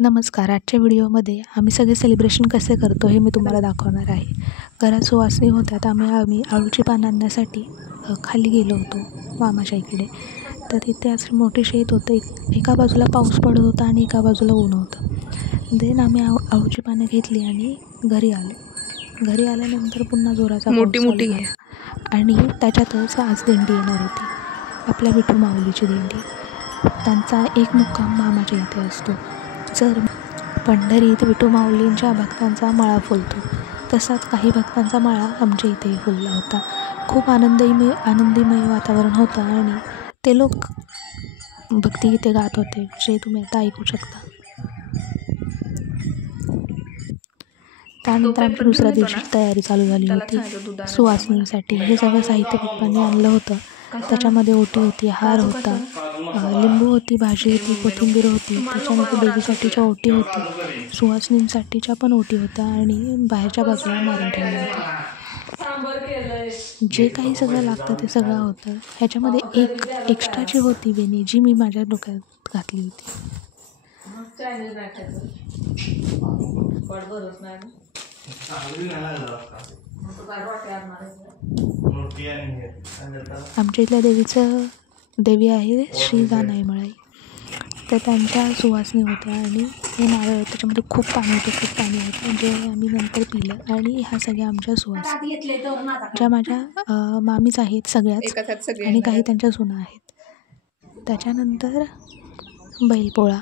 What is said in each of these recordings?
नमस्कार. आजच्या व्हिडिओमध्ये आम्ही सगळे सेलिब्रेशन कसे करतो हे मी तुम्हाला दाखवणार आहे. घरात सुवासिनी होत्या तर आम्ही अळूची पानं आणण्यासाठी खाली गेलो होतो मामाच्या इकडे. तर तिथे असं मोठे शेत होतं. एका बाजूला पाऊस पडत होता आणि एका बाजूला ऊन होतं. देन आम्ही अळूची पानं घेतली आणि घरी आलो. घरी आल्यानंतर पुन्हा जोराचा पाऊस चालू झाला आणि त्याच्यातच आज दिंडी येणार होती, आपल्या विठू माऊलीची दिंडी. त्यांचा एक मुक्काम मामाच्या इथे असतो. जर पंढरीत विठू माऊलींच्या भक्तांचा मळा फुलतो, तसाच काही भक्तांचा मळा आमच्या इथेही फुलला होता. खूप आनंदीमय वातावरण होतं आणि ते लोक भक्तिगीते गात होते, जे तुम्ही आता ऐकू शकता. त्यानंतर आमच्या दुसऱ्या दिवशी तयारी चालू झाली होती सुवासिनीसाठी. हे सगळं साहित्य पप्पांनी आणलं होतं. त्याच्यामध्ये ओटी होती, हार होता, लिंबू होती, भाजी होती, कोथिंबीर होती. त्याच्यानंतर देवीसाठीच्या ओटी होती, सुवासिनींसाठीच्या पण ओटी होत्या आणि बाहेरच्या बाजूला मारून ठेवलं होतं. जे काही सगळं लागतं ते सगळं होतं. ह्याच्यामध्ये एक एक्स्ट्राची होती वेणी, जी मी माझ्या डोक्यात घातली होती. आमच्या इथल्या देवी आहे श्री जानाईमळाई. तर त्यांच्या सुवासिनी होत्या आणि हे नारळ त्याच्यामध्ये खूप पाणी होतं जे आम्ही नंतर पिलं. आणि ह्या सगळ्या आमच्या सुवासिनी, ज्या माझ्या मामीच आहेत सगळ्याच आणि काही त्यांच्या सुना आहेत. त्याच्यानंतर बैलपोळा.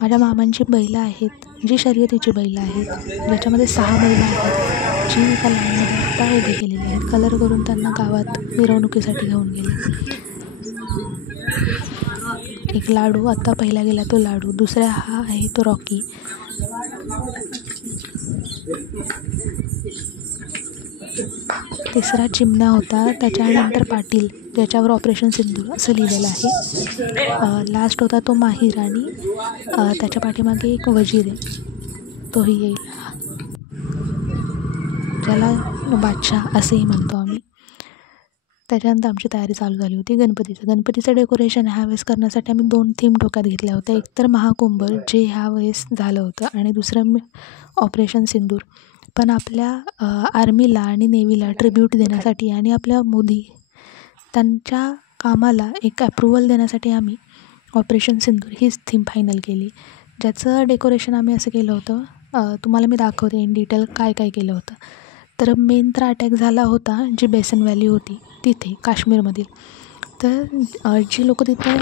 माझ्या मामांची बैलं आहेत, जी शर्यतीची बैलं आहेत, ज्याच्यामध्ये 6 बैलं आहेत, जी एका लाईनमध्ये आत्ता उभे केलेली आहेत. कलर करून त्यांना गावात मिरवणुकीसाठी घेऊन गेले. एक लाडू आत्ता पहिला गेला तो लाडू, दुसरा हा आहे तो रॉकी. तिसरा चिमणा होता. त्याच्यानंतर पाटील, ज्याच्यावर ऑपरेशन सिंदूर असं लिहिलेलं आहे. लास्ट होता तो माहीर आणि त्याच्या पाठीमागे एक वजीर आहे, तोही येईल, ज्याला बादशाह असंही म्हणतो आम्ही. त्याच्यानंतर आमची तयारी चालू झाली होती गणपतीचं डेकोरेशन ह्या वेळेस करण्यासाठी आम्ही 2 थीम डोक्यात घेतल्या होत्या. एक तर महाकुंभ, जे ह्या वेळेस झालं होतं, आणि दुसरं ऑपरेशन सिंदूर. पण आपल्या आर्मीला आणि नेव्हीला ट्रिब्यूट देण्यासाठी आणि आपल्या मोदी त्यांच्या कामाला एक अप्रुव्हल देण्यासाठी आम्ही ऑपरेशन सिंदूर हीच थीम फायनल केली. ज्याचं डेकोरेशन आम्ही असं केलं होतं, तुम्हाला मी दाखवते इन डिटेल काय केलं होतं. तर मेन तर अटॅक झाला होता जी बेसन व्हॅली होती तिथे काश्मीरमधील. तर जी लोक तिथे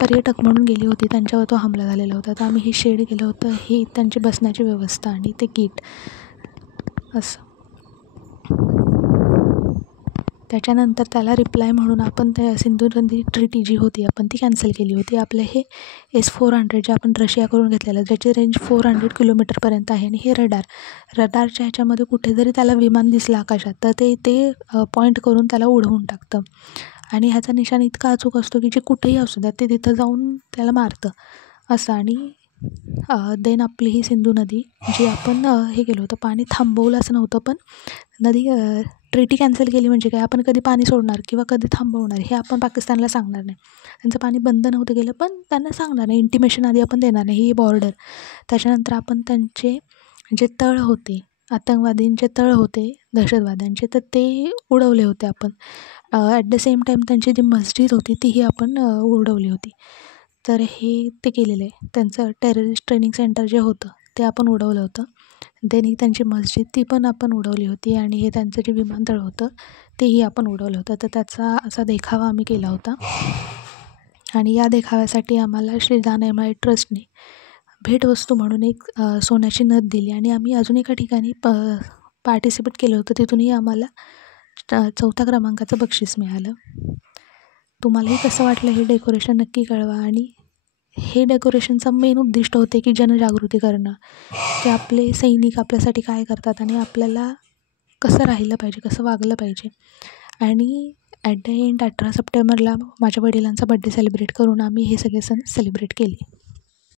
पर्यटक म्हणून गेली होती त्यांच्यावर तो हमला झालेला होता. तर आम्ही हे शेड केलं होतं, हे त्यांची बसण्याची व्यवस्था आणि ते किट असं. त्याच्यानंतर त्याला रिप्लाय म्हणून आपण त्या सिंधू नदी ट्रिटी जी होती आपण ती कॅन्सल केली होती. आपलं हे S-400 जे आपण रशियाकडून घेतलेलं, ज्याची रेंज 400 किलोमीटरपर्यंत आहे. आणि हे रडारच्या ह्याच्यामध्ये कुठे जरी त्याला विमान दिसलं आकाशात तर ते पॉईंट करून त्याला उडवून टाकतं. आणि ह्याचा निशाण इतका अचूक असतो की जे कुठेही असू द्या ते तिथं जाऊन त्याला मारतं असं. आणि देन आपली ही सिंधू नदी जी आपण हे केलं होतं, पाणी थांबवलं असं नव्हतं, पण नदी ट्रिटी कॅन्सल केली म्हणजे काय, आपण कधी पाणी सोडणार किंवा कधी थांबवणार हे आपण पाकिस्तानला सांगणार नाही. त्यांचं पाणी बंद नव्हतं केलं, पण त्यांना सांगणार नाही, इंटिमेशन आधी आपण देणार नाही, ही बॉर्डर. त्याच्यानंतर आपण त्यांचे जे तळ होते, आतंकवादींचे तळ होते दहशतवाद्यांचे, तर ते उडवले होते आपण. ॲट द सेम टाईम त्यांची जी मस्जिद होती तीही आपण उडवली होती. तर हे ते केलेलं आहे. त्यांचं टेररिस्ट ट्रेनिंग सेंटर जे होतं ते आपण उडवलं होतं. देन त्यांची मस्जिद ती पण आपण उडवली होती. आणि हे त्यांचं जे विमानतळ होतं तेही आपण उडवलं होतं. तर त्याचा असा देखावा आम्ही केला होता. आणि या देखाव्यासाठी आम्हाला श्री जानाईमळाई ट्रस्टने भेटवस्तू म्हणून एक सोन्याची नथ दिली. आणि आम्ही अजून एका ठिकाणी पार्टिसिपेट केलं होतं, तिथूनही आम्हाला 4थ्या क्रमांकाचं बक्षीस मिळालं. तुम्हालाही कसं वाटलं हे डेकोरेशन नक्की कळवा. आणि हे डेकोरेशनचं मेन उद्दिष्ट होते की जनजागृती करणं, की आपले सैनिक आपल्यासाठी काय करतात आणि आपल्याला कसं राहिलं पाहिजे, कसं वागलं पाहिजे. आणि ॲट द एंड 18 सप्टेंबरला माझ्या वडिलांचा बड्डे सेलिब्रेट करून आम्ही हे सगळे सण सेलिब्रेट केले.